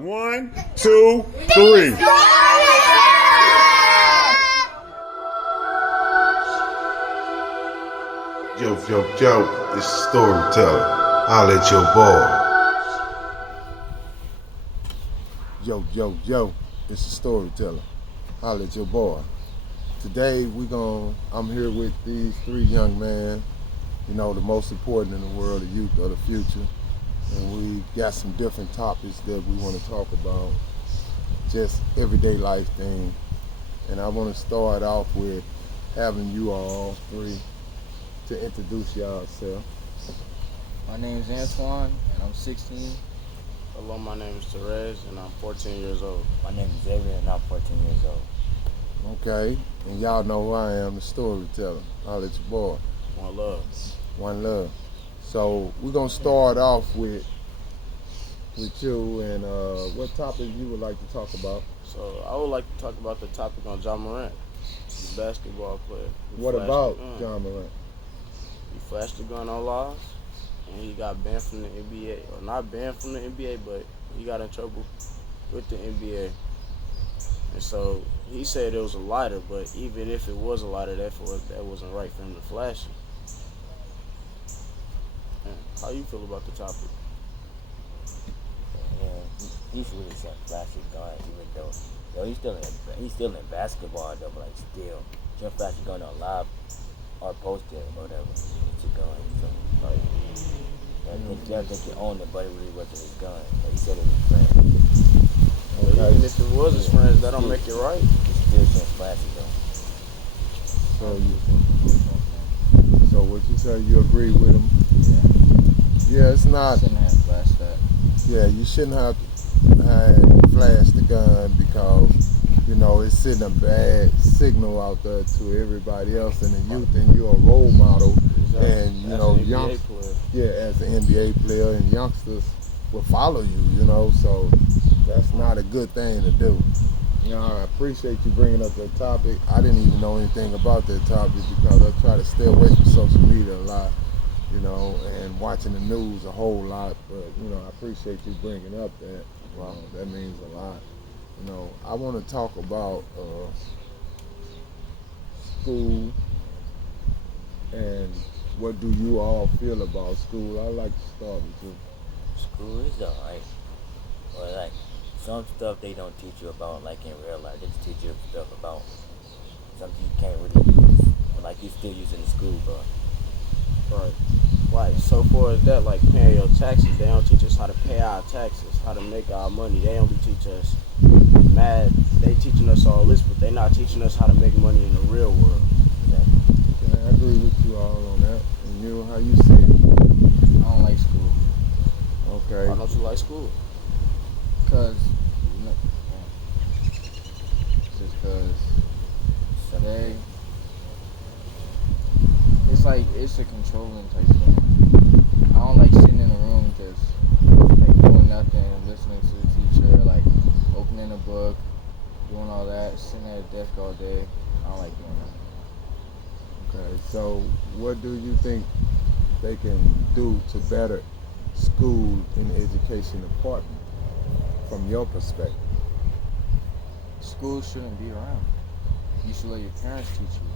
1, 2, 3. Yo, it's Storyteller. Holla at your boy. Yo, it's the Storyteller. Holla at your boy. Today I'm here with these three young men, the most important in the world, the youth of the future. And we got some different topics that we want to talk about, just everyday life things. And I want to start off with having you all three to introduce yourself. My name is Antoine, and I'm 16. Hello, my name is Therese, and I'm 14 years old. My name is Xavier, and I'm 14 years old. Okay, and y'all know who I am, the Storyteller. I'll let your boy. One love. One love. So we're gonna start off with you, and what topic you would like to talk about? So I would like to talk about the topic on John Morant, the basketball player. What about John Morant? He flashed the gun on laws, and he got banned from the NBA. Or not banned from the NBA, but he got in trouble with the NBA. And so he said it was a lighter, but even if it was a lighter, that wasn't right for him to flash it. And how you feel about the topic? Yeah, he should really say flash his gun, even though he's still in basketball though, but like still, just flash your gun on live or poster or whatever. It's your gun, so like. I think he owned it, but it really wasn't his gun. But he said it was his friend. Okay. Even if it was his friends, that don't make it right. He still shouldn't flash it though. So what you say? You agree with him? Yeah, it's not. Shouldn't have flashed that. Yeah, you shouldn't have flashed the gun because it's sending a bad signal out there to everybody else in the youth, and you're a role model. And as an NBA player, and youngsters will follow you. So that's not a good thing to do. I appreciate you bringing up that topic. I didn't even know anything about that topic because I try to stay away from social media a lot, and watching the news a whole lot. But I appreciate you bringing up that. Wow, that means a lot. I want to talk about school and what do you all feel about school? I'd like to start with you. School is alright. But like some stuff they don't teach you about like in real life. They just teach you stuff about something you can't really use. But like you still using the school bus. Right. Right. So far as that, like paying your taxes, they don't teach us how to pay our taxes, how to make our money. They only teach us math. They teaching us all this, but they not teaching us how to make money in the real world. I agree with you all on that. And you, how you see it? I don't like school. Okay. Why don't you like school? Because today it's a controlling type thing. I don't like sitting in a room just like doing nothing, listening to the teacher, like opening a book, doing all that, sitting at a desk all day. I don't like doing that. Okay, so what do you think they can do to better school in the education department from your perspective? School shouldn't be around. You should let your parents teach you.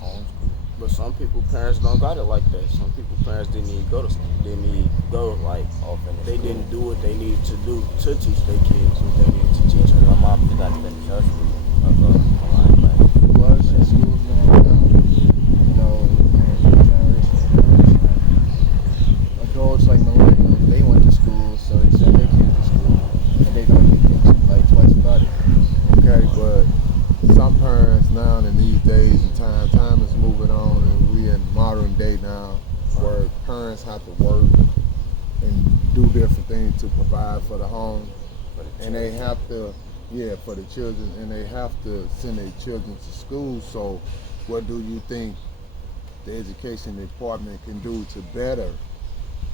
Homeschool. But some people parents don't got it like that. Some people parents didn't even go to school. Didn't even go they didn't do what they needed to do to teach their kids what they needed to teach them. My mom still got to finish her school online class. Well, since school's been around, adults like millennials, they went to school, so they send their kids to school, and they don't even think like twice about it. Okay, but some parents now in these days and time is moving on, and we in modern day now where parents have to work and do different things to provide for the home, and they have to, for the children, and they have to send their children to school. So what do you think the education department can do to better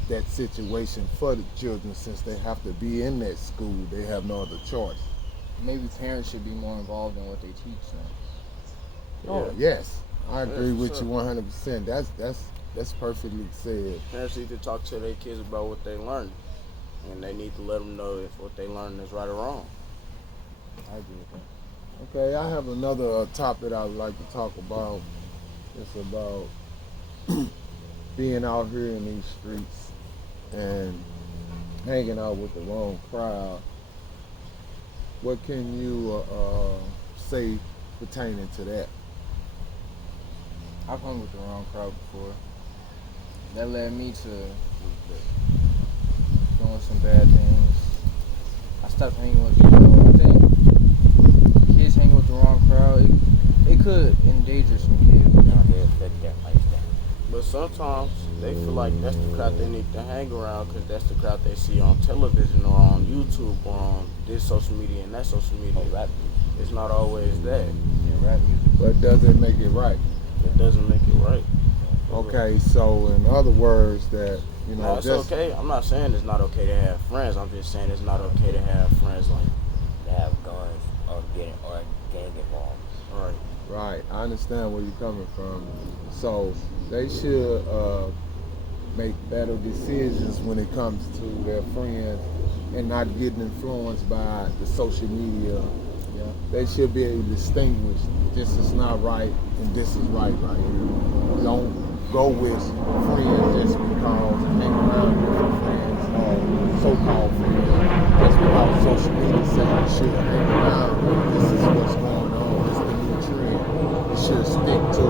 that situation for the children, since they have to be in that school? They have no other choice. Maybe parents should be more involved in what they teach them. Oh, yes. I agree with you 100%. That's perfectly said. Parents need to talk to their kids about what they learn and they need to let them know if what they learning is right or wrong. I agree with that. Okay, I have another topic I'd like to talk about. It's about being out here in these streets and hanging out with the wrong crowd. What can you say pertaining to that? I've hung with the wrong crowd before. That led me to doing some bad things. I stopped hanging with I think kids hanging with the wrong crowd, it could endanger some kids. They affect their lifestyle. But sometimes they feel like that's the crowd they need to hang around because that's the crowd they see on television or on YouTube or on this social media and that social media. Oh, rap music. It's not always that. Yeah, rap music. But does it make it right? It doesn't make it right. Okay, so in other words, that you know, No, it's okay. I'm not saying it's not okay to have friends. I'm just saying it's not okay to have friends like. They have guns or gang involved. Right. right. I understand where you're coming from. So they should make better decisions when it comes to their friends and not getting influenced by the social media. Yeah. They should be able to distinguish this is not right and this is right here. Don't go with friends just because hang around with friends or so-called friends just because social media says you should hang around. This is what's going on. This is the new trend. You should stick to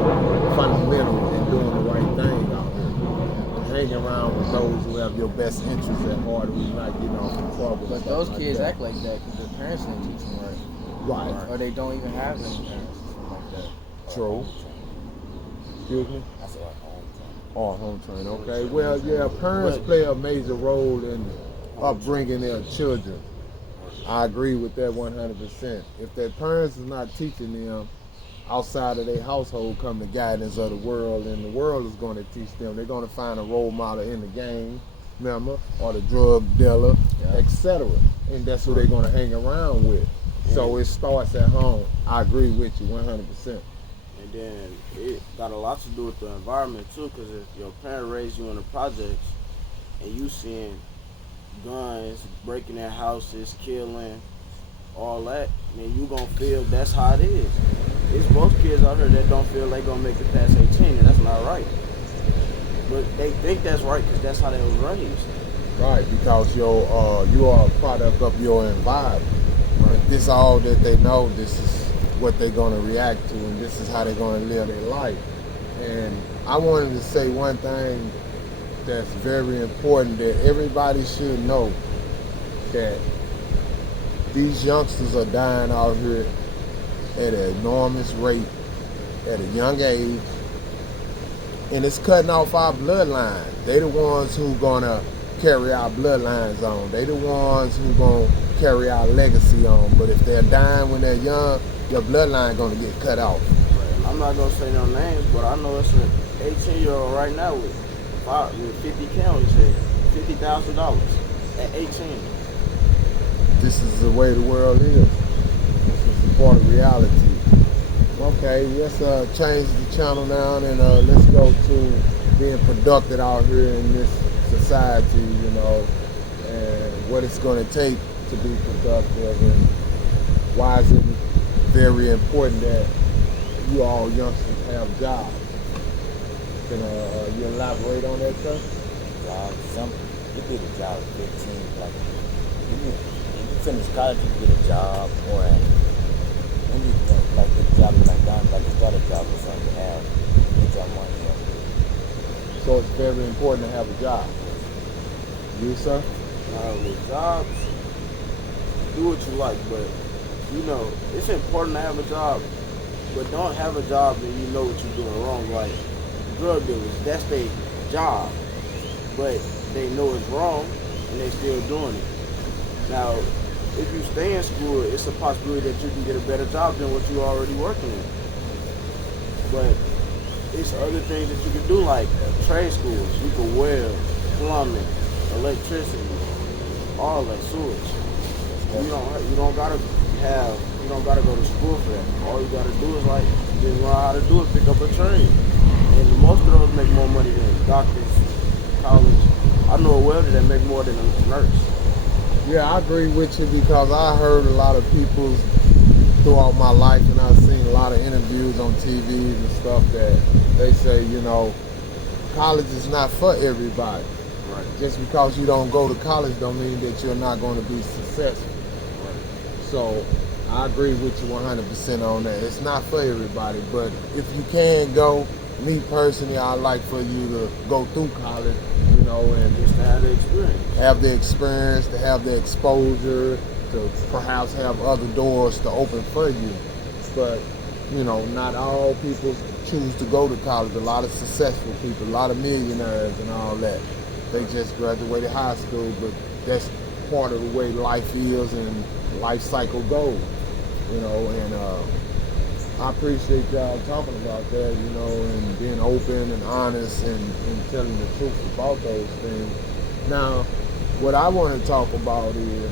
fundamental and doing the right thing out here. And hang around with those who have your best interests at heart, who's not getting off in trouble. But those kids act like that because their parents didn't teach them right. Right. Or they don't even have any parents or something like that. True. Excuse me? I said home train. Oh, home train. Okay. Well, yeah, parents play a major role in upbringing their children. I agree with that 100%. If their parents is not teaching them outside of their household come the guidance of the world, and the world is going to teach them. They're going to find a role model in the gang member or the drug dealer, etc. And that's who they're going to hang around with. So it starts at home. I agree with you 100%. And then it got a lot to do with the environment too, because if your parent raised you in the projects and you seeing guns, breaking their houses, killing, all that, then you gonna feel that's how it is. It's most kids out here that don't feel they gonna make it past 18, and that's not right. But they think that's right because that's how they was raised. Right, because you are a product of your environment. If this is all that they know, this is what they're going to react to, and this is how they're going to live their life. And I wanted to say one thing that's very important that everybody should know, that these youngsters are dying out here at an enormous rate at a young age, and it's cutting off our bloodline. They the ones who gonna carry our bloodlines on. They the ones who gonna carry our legacy on. But if they're dying when they're young, your bloodline gonna get cut off. I'm not gonna say no names, but I know it's an 18-year-old right now with 50 counties, $50,000 at 18. This is the way the world is. This is the part of reality. Okay, let's change the channel now and let's go to being productive out here in this society, you know, and what it's going to take to be productive, and why is it very important that you all youngsters have jobs. Can you elaborate on that, sir? Job, you get a job at 15, like if you finish college, you get a job, or when you like get a job at McDonald's, like you start a job or something, you have get your money up. So it's very important to have a job. You, sir? With jobs, do what you like, but you know, it's important to have a job, but don't have a job and you know what you're doing wrong. Like drug dealers, that's their job, but they know it's wrong and they still doing it. Now, if you stay in school, it's a possibility that you can get a better job than what you're already working in. But it's other things that you can do, like trade schools. You can weld, plumbing, electricity, all that sewage. You don't gotta go to school for that. All you gotta do is like just learn how to do it, pick up a trade. And most of those make more money than doctors, college. I know a welder that make more than a nurse. Yeah, I agree with you because I heard a lot of people throughout my life, and I've seen a lot of interviews on TV and stuff that they say, college is not for everybody. Right. Just because you don't go to college don't mean that you're not going to be successful. Right. So I agree with you 100% on that. It's not for everybody, but if you can go, me personally, I like for you to go through college, and Just to have the experience. have the experience, to have the exposure, to perhaps have other doors to open for you. But, not all people choose to go to college. A lot of successful people, a lot of millionaires and all that. They just graduated high school, but that's part of the way life is and life cycle goes, and I appreciate y'all talking about that, and being open and honest and telling the truth about those things. Now, what I want to talk about is,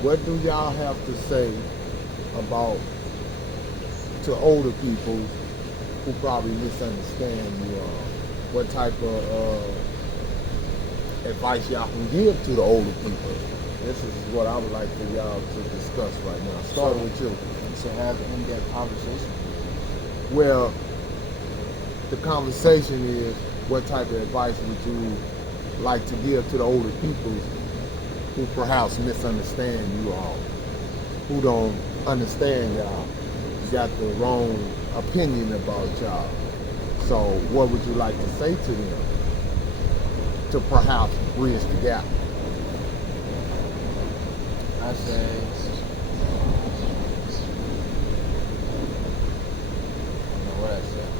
what do y'all have to say about to older people who probably misunderstand you all? What type of advice y'all can give to the older people? This is what I would like for y'all to discuss right now. Starting with you. To have an in-depth conversation. Well, the conversation is, what type of advice would you like to give to the older people who perhaps misunderstand you all, who don't understand y'all, got the wrong opinion about y'all? So what would you like to say to them to perhaps bridge the gap? I say, what I said.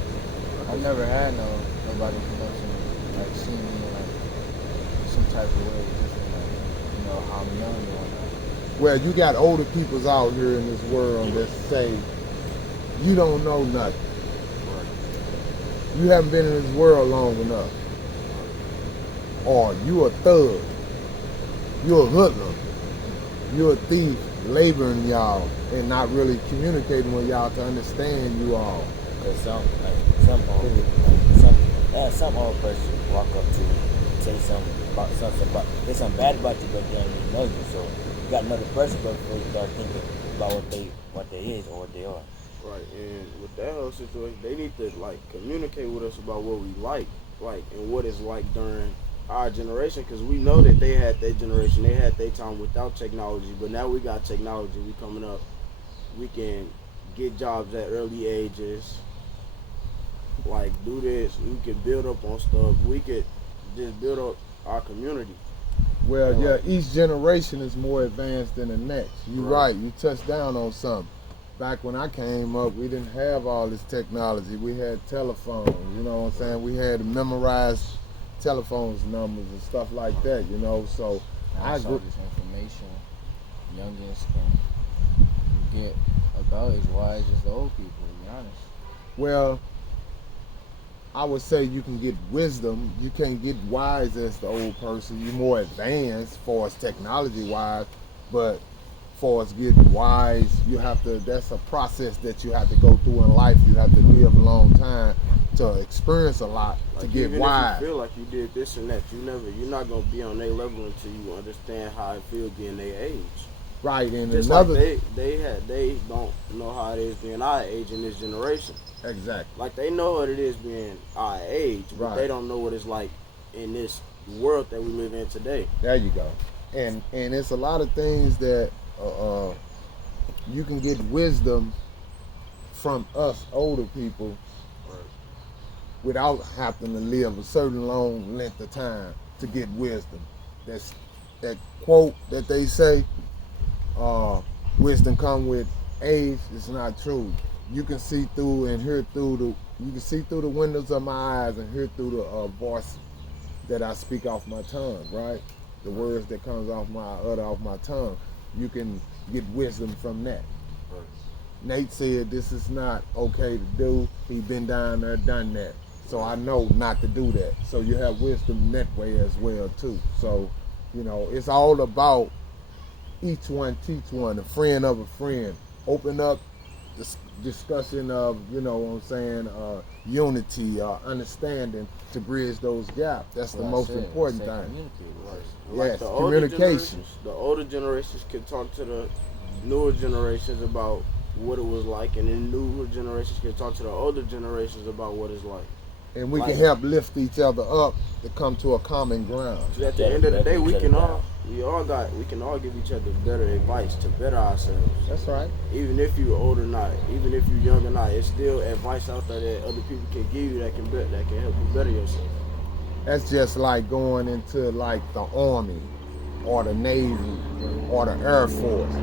I never had nobody come up to me, like see me in like some type of way, just like, how I'm young or whatnot. Well, you got older peoples out here in this world that say, you don't know nothing. You haven't been in this world long enough. Or you a thug. You a hoodlum. You a thief, laboring y'all and not really communicating with y'all to understand you all. Because some old person walk up to you, say something there's something bad about you, but they don't even know you. So you got another person before you start thinking about what they is or what they are. Right, and with that whole situation, they need to communicate with us about what we like, and what it's like during our generation, because we know that they had their generation, they had their time without technology, but now we got technology. We coming up, we can get jobs at early ages, do this. We can build up on stuff. We could just build up our community. Well, yeah, each generation is more advanced than the next. You're right. You touched down on something. Back when I came up, we didn't have all this technology. We had telephones, you know what I'm saying? We had to memorize telephones numbers and stuff like that, so I saw this information youngins can get about as wise as the old people, to be honest. Well, I would say you can get wisdom. You can't get wise as the old person. You're more advanced for as technology wise, but for as getting wise, that's a process that you have to go through in life. You have to live a long time to experience a lot to get wise. If you feel like you did this and that, you're not gonna be on their level until you understand how it feels being their age. Right, and just another they don't know how it is being our age in this generation. Exactly. They know what it is being our age, but they don't know what it's like in this world that we live in today. There you go. And it's a lot of things that you can get wisdom from us older people without having to live a certain long length of time to get wisdom. That's that quote that they say, wisdom come with age, is not true. You can see through and hear through you can see through the windows of my eyes and hear through the voice that I speak off my tongue, right? The words that comes off my tongue. You can get wisdom from that. Right. Nate said this is not okay to do. He been down there, done that. So I know not to do that. So you have wisdom that way as well too. So, it's all about each one teach one, a friend of a friend. Open up discussion of, you know what I'm saying, unity, understanding to bridge those gaps. That's the most important thing. Like Yes, the older communication. The older generations can talk to the newer generations about what it was like, and then newer generations can talk to the older generations about what it's like. And we can help lift each other up to come to a common ground. Because at the end of the day, we can all give each other better advice to better ourselves. That's right. Even if you're old or not, even if you're young or not, it's still advice out there that other people can give you that can help you better yourself. That's just like going into like the Army or the Navy or the Air Force.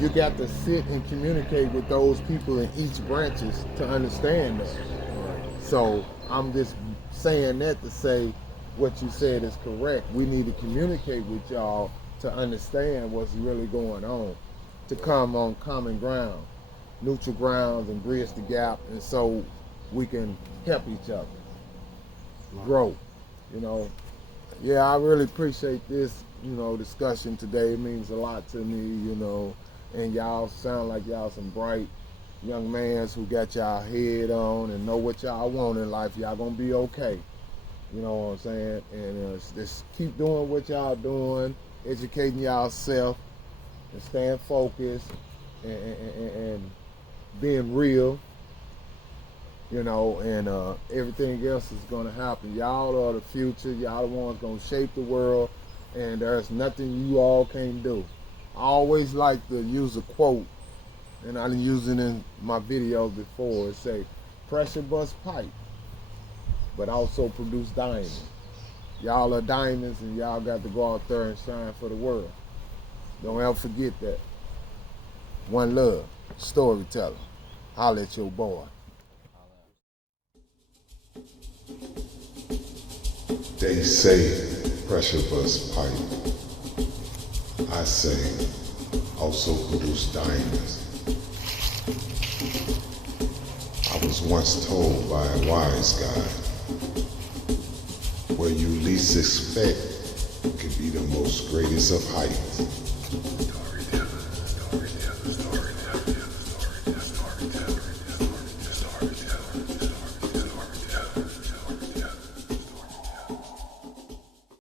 You got to sit and communicate with those people in each branches to understand that. So I'm just saying that to say what you said is correct. We need to communicate with y'all to understand what's really going on, to come on common ground, neutral grounds, and bridge the gap, and so we can help each other grow, you know. Yeah, I really appreciate this, you know, discussion today. It means a lot to me, you know, and y'all sound like y'all some bright young mans who got y'all head on and know what y'all want in life. Y'all gonna be okay, you know what I'm saying? And just keep doing what y'all doing, educating y'allself and staying focused and being real, you know, and everything else is gonna happen. Y'all are the future. Y'all the ones gonna shape the world, and there's nothing you all can't do. I always like to use a quote, and I done used it in my videos before. It say, pressure bust pipe, but also produce diamonds. Y'all are diamonds, and y'all got to go out there and shine for the world. Don't ever forget that. One love, Storyteller. Holla at your boy. They say pressure bust pipe. I say also produce diamonds. I was once told by a wise guy, where you least expect can be the most greatest of heights.